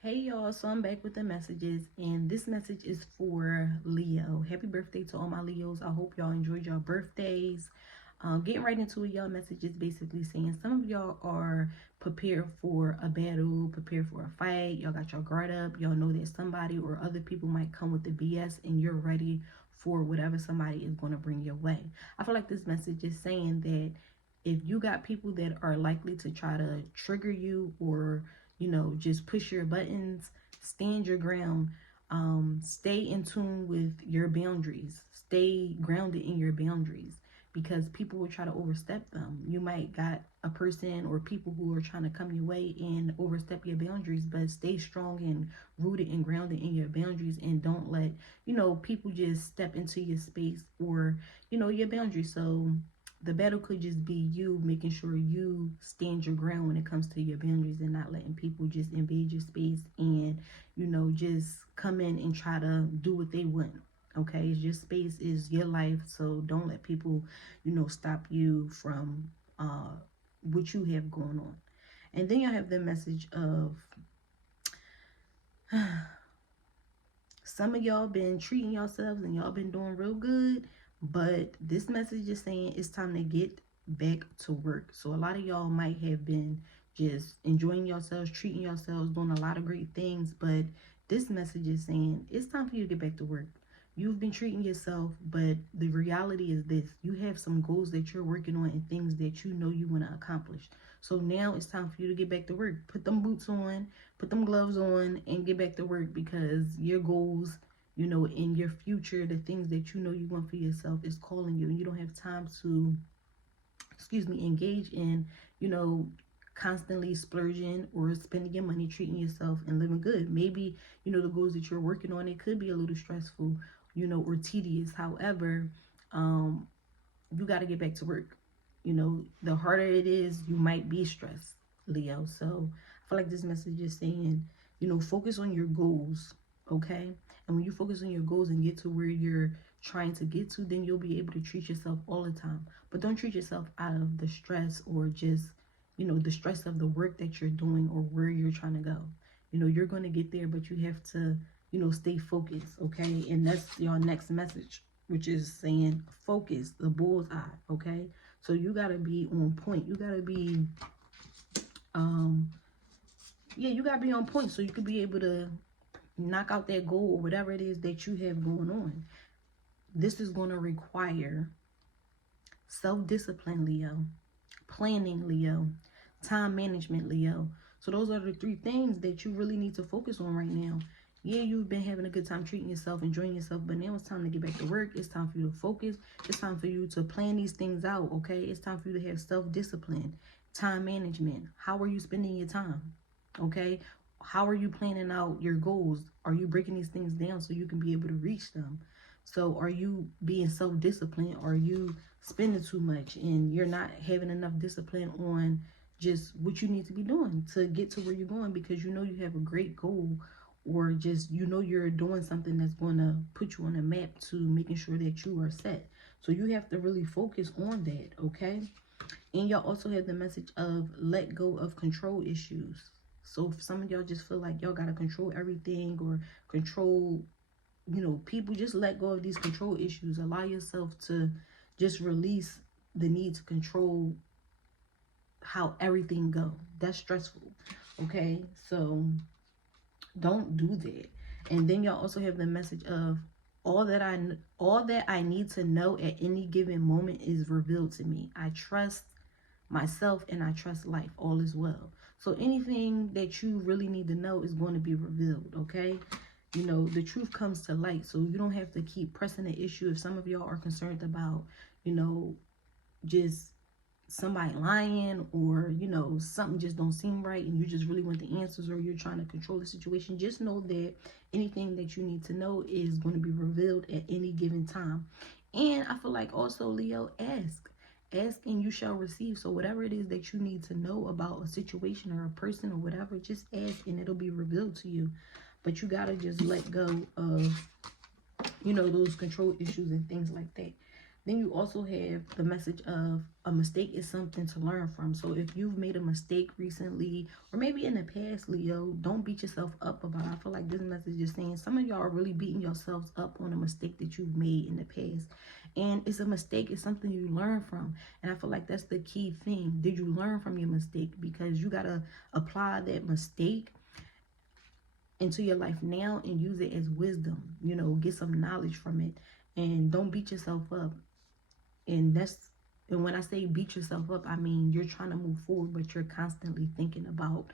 Hey y'all, so I'm back with the messages, and this message is for Leo. Happy birthday to all my Leos. I hope y'all enjoyed your birthdays. Getting right into it, y'all message is basically saying some of y'all are prepared for a battle, prepared for a fight. Y'all got your guard up. Y'all know that somebody or other people might come with the BS, and you're ready for whatever somebody is going to bring your way. I feel like this message is saying that if you got people that are likely to try to trigger you or just push your buttons, stand your ground, stay in tune with your boundaries, stay grounded in your boundaries because people will try to overstep them. You might got a person or people who are trying to come your way and overstep your boundaries, but stay strong and rooted and grounded in your boundaries and don't let, people just step into your space or, your boundaries. So the battle could just be you making sure you stand your ground when it comes to your boundaries and not letting people just invade your space and just come in and try to do what they want. Okay, it's your space, is your life, so don't let people stop you from what you have going on. And then you have the message of some of y'all been treating yourselves and y'all been doing real good, but this message is saying it's time to get back to work. So a lot of y'all might have been just enjoying yourselves, treating yourselves, doing a lot of great things, but this message is saying it's time for you to get back to work. You've been treating yourself, but the reality is this: you have some goals that you're working on and things that you know you want to accomplish. So now it's time for you to get back to work. Put them boots on, put them gloves on, and get back to work because your goals, in your future, the things that you know you want for yourself is calling you, and you don't have time to, engage in, you know, constantly splurging or spending your money, treating yourself and living good. Maybe, the goals that you're working on, it could be a little stressful, or tedious. However, um, you got to get back to work. The harder it is, you might be stressed, Leo. So I feel like this message is saying, focus on your goals, okay? And when you focus on your goals and get to where you're trying to get to, then you'll be able to treat yourself all the time. But don't treat yourself out of the stress or just, the stress of the work that you're doing or where you're trying to go. You're going to get there, but you have to, stay focused, okay? And that's your next message, which is saying focus, the bullseye, okay? So you gotta be on point. You gotta be, you gotta be on point so you could be able to knock out that goal or whatever it is that you have going on. This is gonna require self-discipline, Leo, planning, Leo, time management, Leo. So those are the three things that you really need to focus on right now. Yeah, you've been having a good time treating yourself, enjoying yourself, but now it's time to get back to work. It's time for you to focus. It's time for you to plan these things out, okay? It's time for you to have self-discipline, time management. How are you spending your time, okay? How are you planning out your goals? Are you breaking these things down so you can be able to reach them? So are you being self-disciplined? Are you spending too much and you're not having enough discipline on just what you need to be doing to get to where you're going because you have a great goal, or just you're doing something that's going to put you on a map to making sure that you are set. So you have to really focus on that, okay? And y'all also have the message of let go of control issues. So if some of y'all just feel like y'all got to control everything or control, people, just let go of these control issues. Allow yourself to just release the need to control how everything go. That's stressful, okay? So don't do that. And then y'all also have the message of all that I need to know at any given moment is revealed to me. I trust myself and I trust life. All is well. So anything that you really need to know is going to be revealed, okay? The truth comes to light, so you don't have to keep pressing the issue. If some of y'all are concerned about, just somebody lying or something just don't seem right and you just really want the answers or you're trying to control the situation, just know that anything that you need to know is going to be revealed at any given time. And I feel like also, Leo, ask and you shall receive. So whatever it is that you need to know about a situation or a person or whatever, just ask and it'll be revealed to you. But you got to just let go of those control issues and things like that. Then you also have the message of a mistake is something to learn from. So if you've made a mistake recently, or maybe in the past, Leo, don't beat yourself up about it. I feel like this message is saying some of y'all are really beating yourselves up on a mistake that you've made in the past. And it's a mistake, it's something you learn from. And I feel like that's the key thing. Did you learn from your mistake? Because you got to apply that mistake into your life now and use it as wisdom. You know, get some knowledge from it. And don't beat yourself up. And when I say beat yourself up, I mean you're trying to move forward, but you're constantly thinking about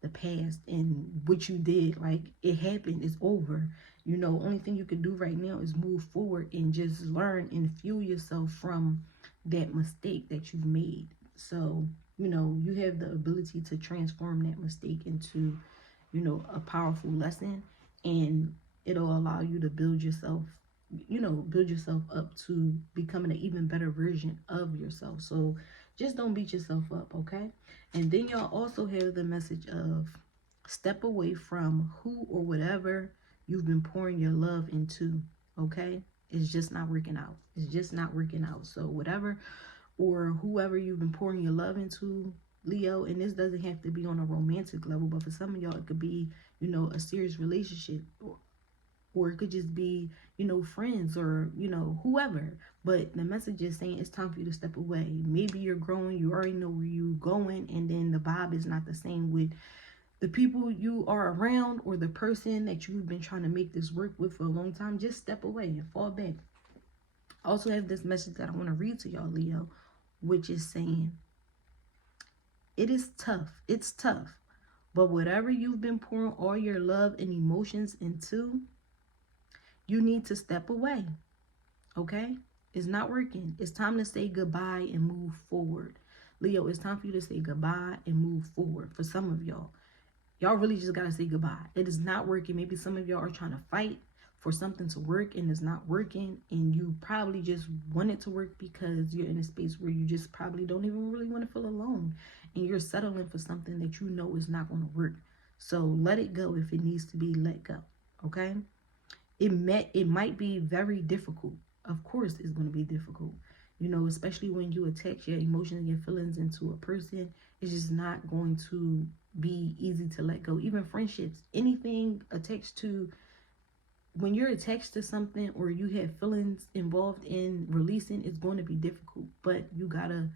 the past and what you did. Like, it happened, it's over. You know, only thing you can do right now is move forward and just learn and fuel yourself from that mistake that you've made. So, you know, you have the ability to transform that mistake into, you know, a powerful lesson, and it'll allow you to build yourself up to becoming an even better version of yourself. So just don't beat yourself up, okay? And then y'all also have the message of step away from who or whatever you've been pouring your love into, okay? It's just not working out. It's just not working out. So whatever or whoever you've been pouring your love into, Leo, and this doesn't have to be on a romantic level, but for some of y'all, it could be, you know, a serious relationship, or it could just be, you know, friends, or, you know, whoever. But the message is saying it's time for you to step away. Maybe you're growing, you already know where you're going, and then the vibe is not the same with the people you are around or the person that you've been trying to make this work with for a long time. Just step away and fall back. I also have this message that I want to read to y'all, Leo, which is saying it is tough. It's tough. But whatever you've been pouring all your love and emotions into, you need to step away, okay? It's not working. It's time to say goodbye and move forward. Leo, it's time for you to say goodbye and move forward. For some of y'all, y'all really just got to say goodbye. It is not working. Maybe some of y'all are trying to fight for something to work and it's not working, and you probably just want it to work because you're in a space where you just probably don't even really want to feel alone, and you're settling for something that you know is not going to work. So let it go if it needs to be let go, okay? It might be very difficult. Of course it's going to be difficult, you know, especially when you attach your emotions and your feelings into a person. It's just not going to be easy to let go. Even friendships, anything attached to, when you're attached to something or you have feelings involved in releasing, it's going to be difficult. But you gotta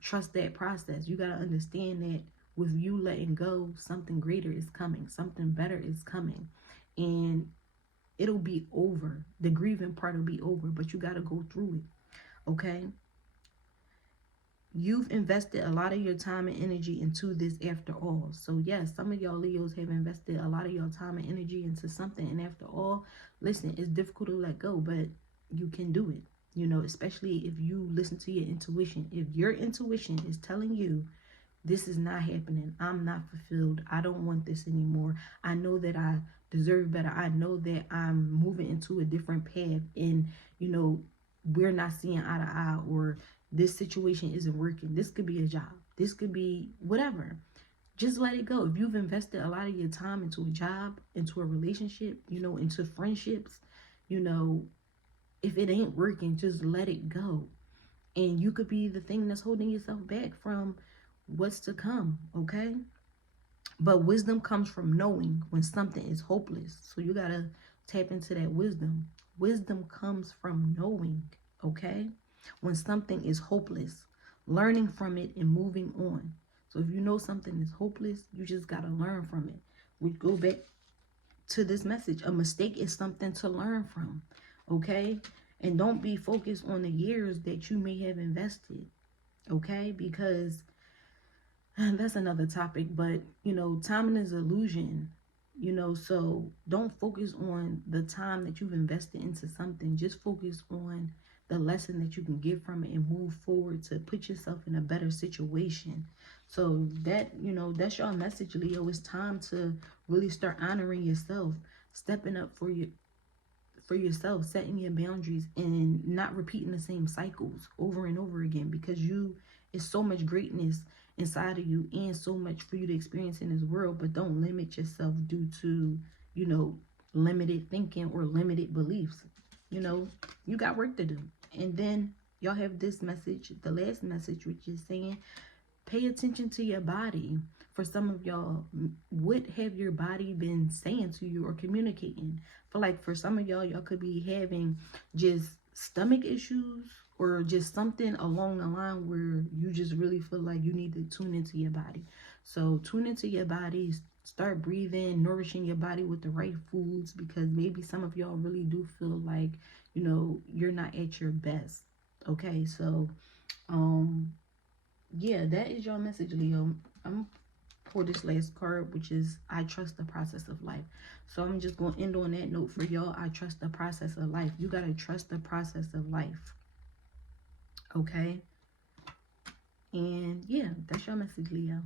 trust that process. You gotta understand that with you letting go, something greater is coming, something better is coming, and it'll be over. The grieving part will be over, but you got to go through it, okay? You've invested a lot of your time and energy into this after all. So yes, some of y'all Leos have invested a lot of your time and energy into something, and after all, listen, it's difficult to let go, but you can do it, you know, especially if you listen to your intuition. If your intuition is telling you this is not happening, I'm not fulfilled, I don't want this anymore, I know that I deserve better, I know that I'm moving into a different path, and you know, we're not seeing eye to eye, or this situation isn't working. This could be a job, this could be whatever. Just let it go. If you've invested a lot of your time into a job, into a relationship, you know, into friendships, you know, if it ain't working, just let it go. And you could be the thing that's holding yourself back from what's to come, okay? But wisdom comes from knowing when something is hopeless. So you got to tap into that wisdom. Wisdom comes from knowing, okay? When something is hopeless, learning from it and moving on. So if you know something is hopeless, you just got to learn from it. We go back to this message. A mistake is something to learn from, okay? And don't be focused on the years that you may have invested, okay? Because that's another topic, but you know, time is an illusion, you know, so don't focus on the time that you've invested into something. Just focus on the lesson that you can get from it and move forward to put yourself in a better situation. So that, you know, that's your message, Leo. It's time to really start honoring yourself, stepping up for yourself, setting your boundaries, and not repeating the same cycles over and over again, because it's so much greatness inside of you and so much for you to experience in this world. But don't limit yourself due to, you know, limited thinking or limited beliefs. You know, you got work to do. And then y'all have this message, the last message, which is saying, pay attention to your body. For some of y'all, what have your body been saying to you or communicating? For some of y'all could be having just stomach issues or just something along the line where you just really feel like you need to tune into your body. So tune into your body, start breathing, nourishing your body with the right foods, because maybe some of y'all really do feel like, you know, you're not at your best. Okay, so yeah, that is your message, Leo. I'm for this last card, which is I trust the process of life. So I'm just going to end on that note for y'all. I trust the process of life. You got to trust the process of life. Okay? And yeah, that's your message, Leo.